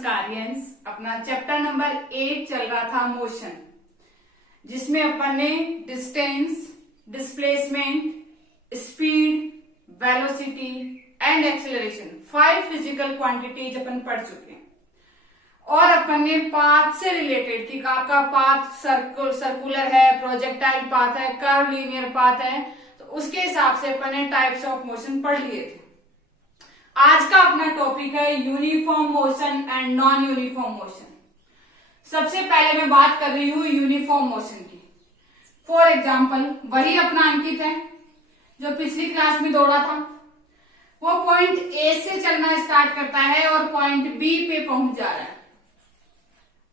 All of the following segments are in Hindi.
नमस्कार यंस। अपना चैप्टर नंबर 8 चल रहा था मोशन, जिसमें अपन ने distance, displacement, speed, velocity and acceleration 5 physical quantities अपन पढ़ चुके हैं। और अपन ने पाथ से रिलेटेड कि आपका पाथ सर्कुलर है, प्रोजेक्टाइल पाथ है, कर्व लीनियर पाथ है, तो उसके हिसाब से अपन ने टाइप्स ऑफ मोशन पढ़ लिए थे। आज का अपना टॉपिक है uniform motion and non uniform motion. सबसे पहले मैं बात कर रही हूं यूनिफॉर्म मोशन की। फॉर एग्जांपल वही अपना अंकित है जो पिछली क्लास में दौड़ा था। वो पॉइंट ए से चलना स्टार्ट करता है और पॉइंट बी पे पहुंच जा रहा है।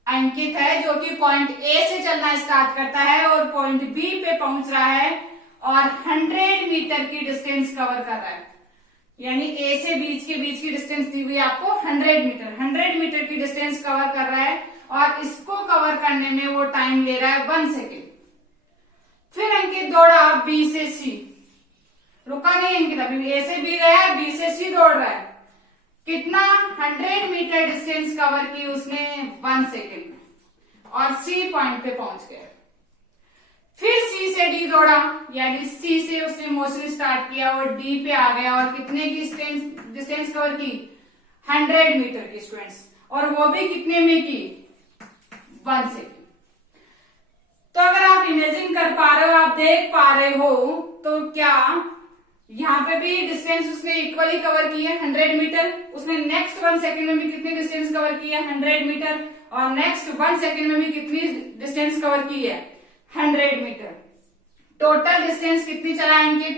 अंकित है जो कि पॉइंट ए से चलना स्टार्ट करता है और पॉइंट बी पे पहुंच रहा है और 100 मीटर की डिस्टेंस कवर कर रहा है। यानी ए से बीच की डिस्टेंस दी हुई है आपको 100 मीटर की डिस्टेंस कवर कर रहा है और इसको कवर करने में वो टाइम ले रहा है 1 सेकेंड। फिर अंकित दौड़ा बी से सी, रुका नहीं अंकित, अभी ए से बी गया, बी से सी दौड़ रहा है। कितना 100 मीटर डिस्टेंस कवर की उसने 1 सेकेंड में और सी पॉइंट पे पहुंच गया। फिर सी से डी दौड़ा, यानी सी से उसने मोशन स्टार्ट किया और डी पे आ गया और कितने की डिस्टेंस कवर की 100 मीटर की स्टूडेंट्स, और वो भी कितने में की 1 सेकेंड। तो अगर आप इमेजिन कर पा रहे हो, आप देख पा रहे हो, तो क्या यहाँ पे भी डिस्टेंस उसने इक्वली कवर की है 100 मीटर। उसने नेक्स्ट 1 सेकेंड में भी कितनी डिस्टेंस कवर की है 100 मीटर और नेक्स्ट 1 सेकेंड में भी कितनी डिस्टेंस कवर की है 100 मीटर। टोटल डिस्टेंस कितनी चला अंकित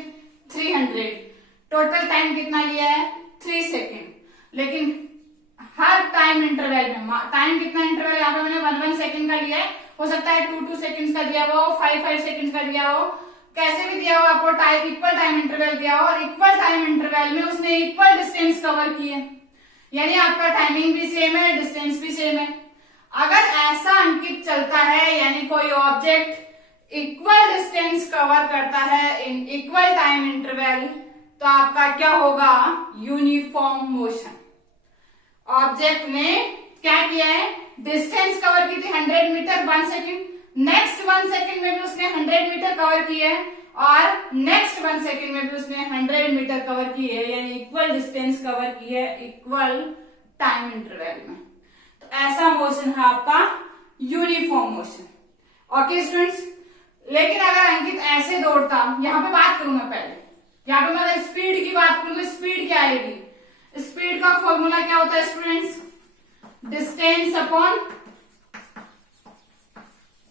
300। टोटल टाइम कितना लिया है 3 सेकेंड। लेकिन हर टाइम इंटरवल में टाइम कितना इंटरवल यहाँ पे मैंने 1 सेकेंड का लिया है, हो सकता है 2 सेकेंड का दिया हुआ हो, 5 सेकेंड का दिया हो, कैसे भी दिया हो आपको टाइम इक्वल टाइम इंटरवल दिया हो और इक्वल टाइम इंटरवल में उसने इक्वल डिस्टेंस कवर की है। यानी आपका टाइमिंग भी सेम है, डिस्टेंस भी सेम है। अगर ऐसा अंकित चलता है, यानी कोई ऑब्जेक्ट इक्वल डिस्टेंस कवर करता है इन इक्वल टाइम इंटरवल, तो आपका क्या होगा यूनिफॉर्म मोशन। ऑब्जेक्ट ने क्या किया है, डिस्टेंस कवर की थी 100 मीटर 1 सेकेंड, नेक्स्ट 1 सेकेंड में भी उसने 100 मीटर कवर की है और नेक्स्ट 1 सेकेंड में भी उसने 100 मीटर कवर की है, यानी इक्वल डिस्टेंस कवर की है इक्वल टाइम इंटरवल में। तो ऐसा मोशन है आपका यूनिफॉर्म मोशन। ओके स्टूडेंट्स, लेकिन अगर अंकित ऐसे दौड़ता, यहां पे बात करूं मैं पहले, यहां पे मैं अगर स्पीड की बात करूं तो स्पीड क्या आएगी। स्पीड का फॉर्मूला क्या होता है स्टूडेंट्स, डिस्टेंस अपॉन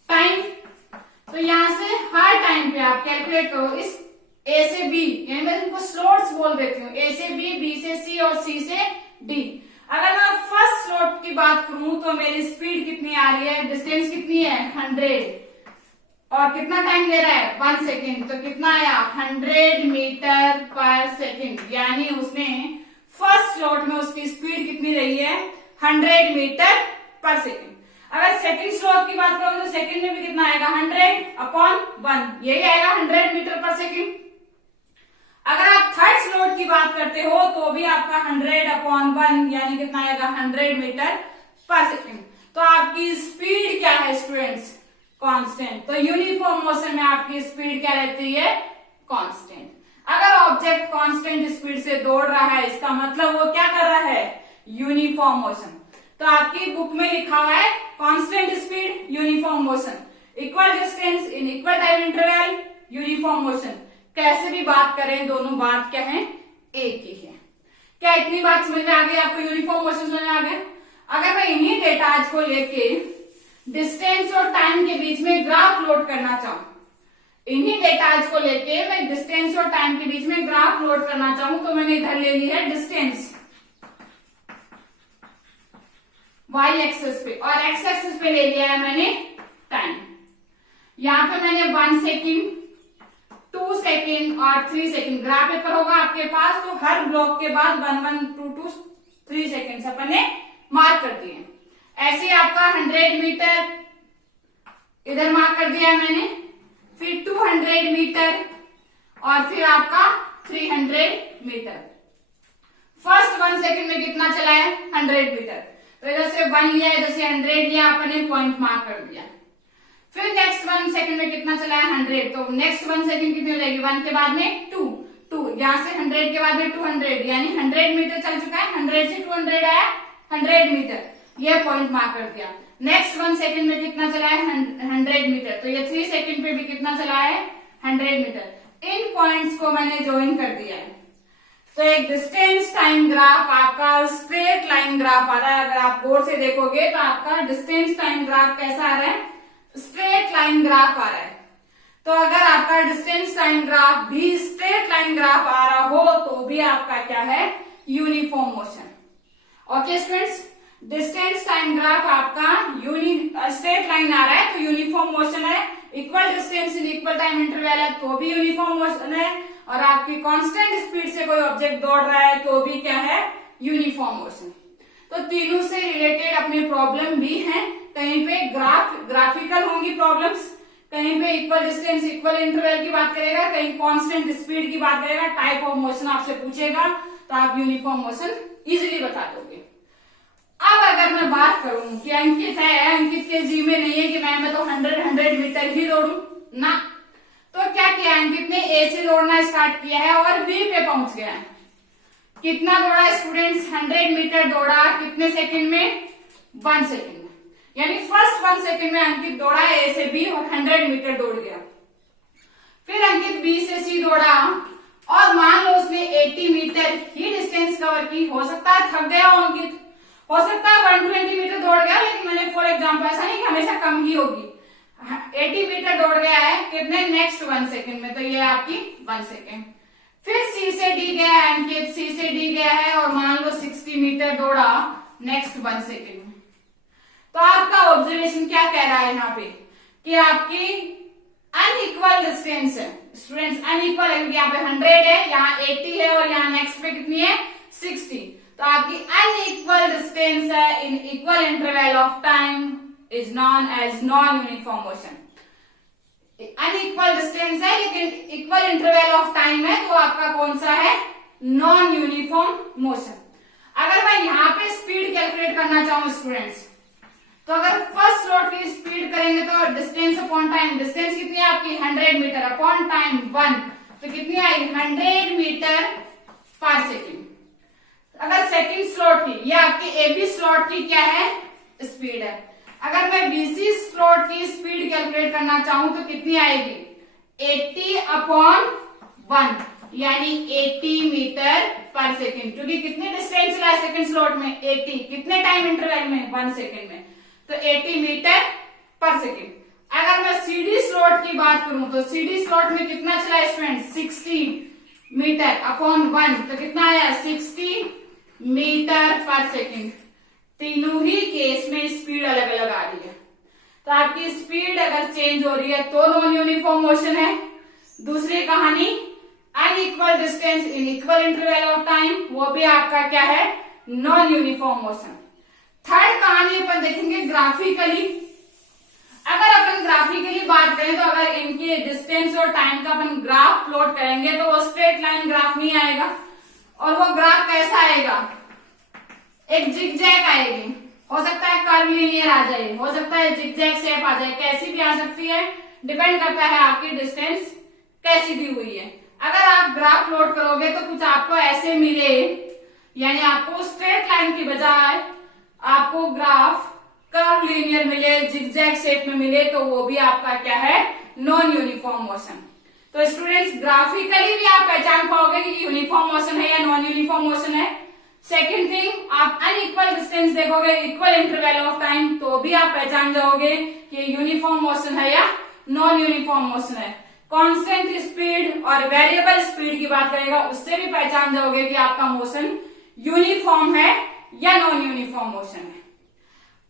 टाइम। तो यहां से हर टाइम पे आप कैलकुलेट करो इस ए से बी, यानी मैं इनको स्लॉट्स बोल देती हूँ, ए से बी से सी और सी से डी। अगर मैं फर्स्ट स्लॉट की बात करूं तो मेरी स्पीड कितनी आ रही है, डिस्टेंस कितनी है 100 और कितना टाइम ले रहा है 1 सेकेंड। तो कितना आया 100 मीटर पर सेकेंड, यानी उसने फर्स्ट स्लॉट में उसकी स्पीड कितनी रही है 100 मीटर पर सेकेंड। अगर सेकंड स्लॉट की बात करो तो सेकंड में भी कितना आएगा 100/1, यही आएगा 100 मीटर पर सेकेंड। अगर आप थर्ड स्लॉट की बात करते हो तो भी आपका 100/1, यानी कितना आएगा 100 मीटर पर सेकेंड। तो आपकी स्पीड क्या है स्टूडेंट्स, कांस्टेंट। तो यूनिफॉर्म मोशन में आपकी स्पीड क्या रहती है, कांस्टेंट। अगर ऑब्जेक्ट कांस्टेंट स्पीड से दौड़ रहा है, इसका मतलब वो क्या कर रहा है, यूनिफॉर्म मोशन। तो आपकी बुक में लिखा हुआ है constant speed uniform motion, equal distance in equal time interval uniform motion. कैसे भी बात करें दोनों बात क्या है, एक ही है। क्या इतनी बात समझ में आ गई आपको, यूनिफॉर्म मोशन समझ में आ गया। अगर मैं इन्हीं डेटाज को लेके डिस्टेंस और टाइम के बीच में ग्राफ प्लॉट करना चाहूं, इन्हीं डेटाज को लेके मैं डिस्टेंस और टाइम के बीच में ग्राफ प्लॉट करना चाहूं, तो मैंने इधर ले ली है डिस्टेंस y एक्सेस पे और x एक्सेस पे ले लिया है मैंने टाइम। यहां पे मैंने 1 सेकेंड 2 सेकेंड और 3 सेकेंड ग्राफ पेपर होगा आपके पास, तो हर ब्लॉक के बाद 1 1 2 2 3 सेकेंड अपन ने मार्क कर दिए। ऐसे आपका 100 मीटर इधर मार्क कर दिया है मैंने, फिर 200 मीटर और फिर आपका 300 मीटर। फर्स्ट 1 सेकेंड में कितना चला है 100 मीटर, तो इधर से 1 लिया, इधर से 100 लिया, अपन ने पॉइंट मार्क कर दिया। फिर नेक्स्ट 1 सेकंड में कितना चला है 100, तो नेक्स्ट 1 सेकंड कितनी हो जाएगी 1 के बाद में 2, यहाँ से 100 के बाद में 200, यानी 100 मीटर चल चुका है। 100 से 200 आया 100 मीटर, ये पॉइंट मार्क कर दिया। नेक्स्ट 1 सेकंड में कितना चला है 100 मीटर, तो ये 3 सेकंड पे भी कितना चला है 100 मीटर। इन पॉइंट्स को मैंने ज्वाइन कर दिया है। तो एक डिस्टेंस टाइम ग्राफ आपका स्ट्रेट लाइन ग्राफ आ रहा है। अगर आप गौर से देखोगे तो आपका डिस्टेंस टाइम ग्राफ कैसा आ रहा है, स्ट्रेट लाइन ग्राफ आ रहा है। तो अगर आपका डिस्टेंस टाइम ग्राफ भी स्ट्रेट लाइन ग्राफ आ रहा हो तो भी आपका क्या है, uniform motion. Okay students, distance time graph आपका स्ट्रेट लाइन आ रहा है तो यूनिफॉर्म मोशन है। Equal distance in equal time interval है तो भी यूनिफॉर्म मोशन है। और आपकी कांस्टेंट स्पीड से कोई ऑब्जेक्ट दौड़ रहा है तो भी क्या है, यूनिफॉर्म मोशन। तो तीनों से रिलेटेड अपनी प्रॉब्लम भी हैं। कहीं पे ग्राफिकल होंगी प्रॉब्लम्स, कहीं पे इक्वल डिस्टेंस इक्वल इंटरवल की बात करेगा, कहीं कांस्टेंट स्पीड की बात करेगा, टाइप ऑफ मोशन आपसे पूछेगा तो आप यूनिफॉर्म मोशन इजीली बता दोगे। अब अगर मैं बात करूं कि अंकित है, अंकित के जी में नहीं है कि मैं तो 100 मीटर ही दौड़ू ना, तो क्या किया अंकित ने, ए से दौड़ना स्टार्ट किया है और बी पे पहुंच गया है। कितना दौड़ा स्टूडेंट्स, 100 मीटर दौड़ा, कितने सेकंड में 1 सेकंड में, यानी फर्स्ट 1 सेकंड में अंकित दौड़ा ए से बी और 100 मीटर दौड़ गया। फिर अंकित बी से सी दौड़ा और मान लो उसने 80 मीटर ही डिस्टेंस कवर की। हो सकता है थक गया हो अंकित, हो सकता है 120 मीटर दौड़ गया, लेकिन मैंने फॉर एग्जाम्पल ऐसा नहीं कि हमेशा कम ही होगी। 80 मीटर दौड़ गया है कितने, नेक्स्ट 1 सेकंड में, तो ये आपकी 1 सेकंड। फिर सी से डी गया है अंकित, सी से डी गया है और मान लो 60 मीटर दौड़ा नेक्स्ट 1 सेकंड में। तो आपका ऑब्जर्वेशन क्या कह रहा है यहाँ पे कि आपकी अनइक्वल डिस्टेंस है स्टूडेंट्स, अनइक्वल है क्योंकि यहाँ पे 100 है, यहाँ 80 है और यहाँ नेक्स्ट पे कितनी है 60। तो आपकी अनइक्वल डिस्टेंस है in equal interval of time is known as non uniform motion. Unequal distance है लेकिन इक्वल इंटरवल ऑफ टाइम है तो आपका कौन सा है, नॉन यूनिफॉर्म मोशन। अगर मैं यहाँ पे स्पीड कैलकुलेट करना चाहूं स्टूडेंट्स, तो अगर फर्स्ट स्लॉट की स्पीड करेंगे तो डिस्टेंस अपॉन टाइम, डिस्टेंस कितनी है आपकी 100 मीटर अपॉन टाइम 1, तो कितनी आई 100 मीटर पर सेकेंड। अगर सेकंड स्लॉट की, ये आपकी एबी स्लॉट की क्या है, स्पीड है। अगर मैं बीसी स्लॉट की स्पीड कैलकुलेट करना चाहूं तो कितनी आएगी 80 अपॉन 1, यानी 80 मीटर पर सेकेंड, क्योंकि कितने डिस्टेंस चला है सेकंड स्लॉट में 80, कितने टाइम इंटरवल में 1 सेकेंड में, तो 80 मीटर पर सेकेंड। अगर मैं सीडी स्लॉट की बात करूं तो सीडी स्लॉट में कितना चला है स्टूडेंट 60 मीटर अपॉन 1, तो कितना आया 60 मीटर पर सेकेंड। तीनों ही केस में स्पीड अलग अलग आ रही है। तो आपकी स्पीड अगर चेंज हो रही है तो नॉन यूनिफॉर्म मोशन है। दूसरी कहानी unequal distance in equal interval of time, वो भी आपका क्या है, नॉन यूनिफॉर्म मोशन। थर्ड कहानी अपन देखेंगे ग्राफिकली। अगर अपन ग्राफिकली बात करें तो अगर इनके डिस्टेंस और टाइम का अपन ग्राफ प्लॉट करेंगे तो वो स्ट्रेट लाइन ग्राफ नहीं आएगा, और वो ग्राफ कैसा आएगा, एक जिगजैग आएगी। हो सकता है कर्व लीनियर आ जाए, हो सकता है जिगजैग शेप आ जाए, कैसी भी आ सकती है, डिपेंड करता है आपकी डिस्टेंस कैसी दी हुई है। अगर आप ग्राफ प्लॉट करोगे तो कुछ आपको ऐसे मिले, यानी आपको स्ट्रेट लाइन की बजाय आपको ग्राफ कर्व लीनियर मिले, जिगजैग शेप में मिले, तो वो भी आपका क्या है, नॉन यूनिफॉर्म मोशन। तो स्टूडेंट्स ग्राफिकली भी आप पहचान पाओगे कि यूनिफॉर्म मोशन है या नॉन यूनिफॉर्म मोशन है। सेकेंड थिंग, आप अनइक्वल डिस्टेंस देखोगे, इक्वल इंटरवल ऑफ टाइम, तो भी आप पहचान जाओगे कि यूनिफॉर्म मोशन है या नॉन यूनिफॉर्म मोशन है। कांस्टेंट स्पीड और वेरिएबल स्पीड की बात करेगा, उससे भी पहचान जाओगे कि आपका मोशन यूनिफॉर्म है या नॉन यूनिफॉर्म मोशन है।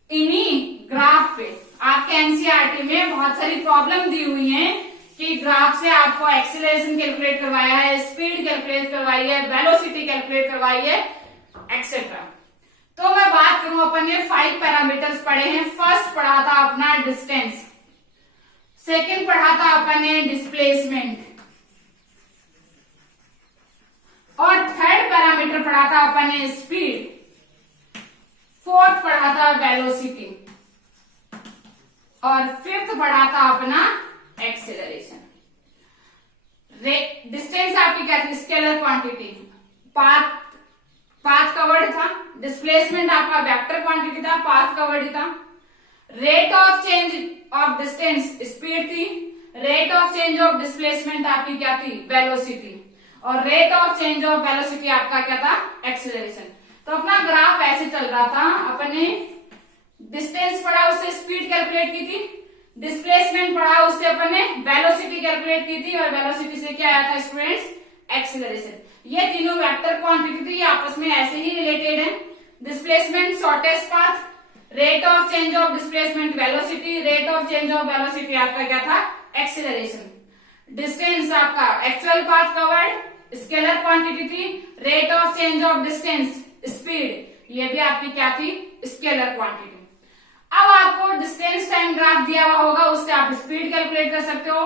इन्हीं ग्राफ पे आपके एनसीईआरटी में बहुत सारी प्रॉब्लम दी हुई है कि ग्राफ से आपको एक्सीलरेशन कैलकुलेट करवाया है, स्पीड कैलकुलेट करवाई है, वेलोसिटी कैलकुलेट करवाई है, एक्सेट्रा। तो मैं बात करूं, अपन ने 5 पैरामीटर्स पढ़े हैं। फर्स्ट पढ़ा था अपना डिस्टेंस, सेकंड पढ़ा था अपन ने डिस्प्लेसमेंट, और थर्ड पैरामीटर पढ़ा था अपन ने स्पीड, फोर्थ पढ़ा था वेलोसिटी और फिफ्थ पढ़ा था अपना एक्सेलरेशन। डिस्टेंस आपकी क्या थी? Scalar quantity. पाथ कवर्ड था। डिस्प्लेसमेंट आपका वेक्टर क्वांटिटी था, पाथ कवर्ड था। Rate of change of distance speed थी। Rate of change of displacement आपकी क्या थी? वेलोसिटी। और rate of change of velocity आपका क्या था? एक्सेलरेशन। तो अपना ग्राफ ऐसे चल रहा था, अपने डिस्टेंस पढ़ा उससे स्पीड कैलकुलेट की थी, डिस्प्लेसमेंट पढ़ा उससे अपन ने वेलोसिटी कैलकुलेट की थी, और वेलोसिटी से क्या आया था स्टूडेंट्स? एक्सेलरेशन। ये तीनों वेक्टर क्वांटिटी थी, ये आपस में ऐसे ही रिलेटेड है। Displacement shortest path, rate of change of displacement velocity, rate of change of velocity आपका क्या था? एक्सेलरेशन। डिस्टेंस आपका actual path covered, scalar quantity थी। Rate of change of distance speed, ये भी आपकी क्या थी? Scalar quantity. अब आपको डिस्टेंस टाइम ग्राफ दिया हुआ होगा, उससे आप स्पीड कैलकुलेट कर सकते हो।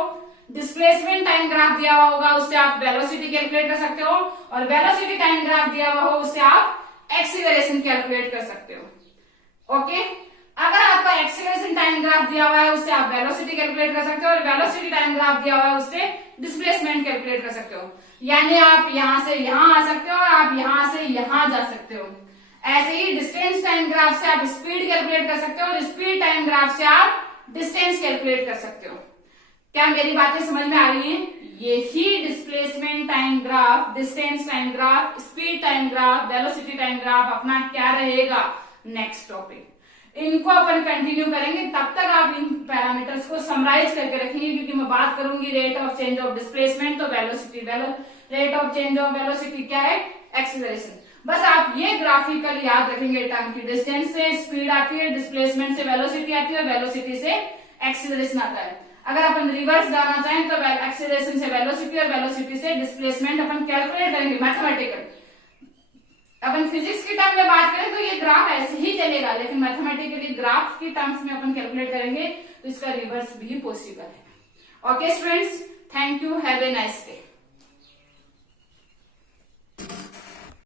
डिस्प्लेसमेंट टाइम ग्राफ दिया हुआ होगा, उससे आप वेलोसिटी कैलकुलेट कर सकते हो। और वेलोसिटी टाइम ग्राफ दिया हुआ हो, उससे आप एक्सीलरेशन कैलकुलेट कर सकते हो। ओके, अगर आपका एक्सीलरेशन टाइम ग्राफ दिया हुआ है, उससे आप वेलोसिटी कैलकुलेट कर सकते हो, और वेलोसिटी टाइम ग्राफ दिया हुआ है, उससे डिस्प्लेसमेंट कैलकुलेट कर सकते हो। यानी आप यहां से यहां आ सकते हो और आप यहां से यहां जा सकते हो। ऐसे ही डिस्टेंस टाइम ग्राफ से आप स्पीड कैलकुलेट कर सकते हो, और स्पीड टाइम ग्राफ से आप डिस्टेंस कैलकुलेट कर सकते हो। क्या मेरी बातें समझ में आ रही हैं? यही displacement time graph, distance time graph, speed time graph, velocity time graph अपना क्या रहेगा? Next topic. इनको अपन कंटिन्यू करेंगे, तब तक आप इन पैरामीटर्स को समराइज करके रखेंगे, क्योंकि मैं बात करूंगी rate of change of displacement, तो velocity, rate of change of velocity क्या है? एक्सीलरेशन। बस आप ये ग्राफिकल याद रखेंगे टर्म की। डिस्टेंस से स्पीड आती है, डिस्प्लेसमेंट से वेलोसिटी आती है, वेलोसिटी से एक्सीलरेशन आता है। अगर अपन रिवर्स जाना चाहें तो एक्सीलरेशन से वेलोसिटी और वेलोसिटी से डिस्प्लेसमेंट अपन कैलकुलेट करेंगे मैथमेटिकल। अपन फिजिक्स की टर्म में बात करें तो ये ग्राफ ऐसे ही चलेगा, लेकिन मैथमेटिकली ग्राफ की टर्म्स में अपन कैलकुलेट करेंगे तो इसका रिवर्स भी पॉसिबल है। Okay students, thank you, have a nice day.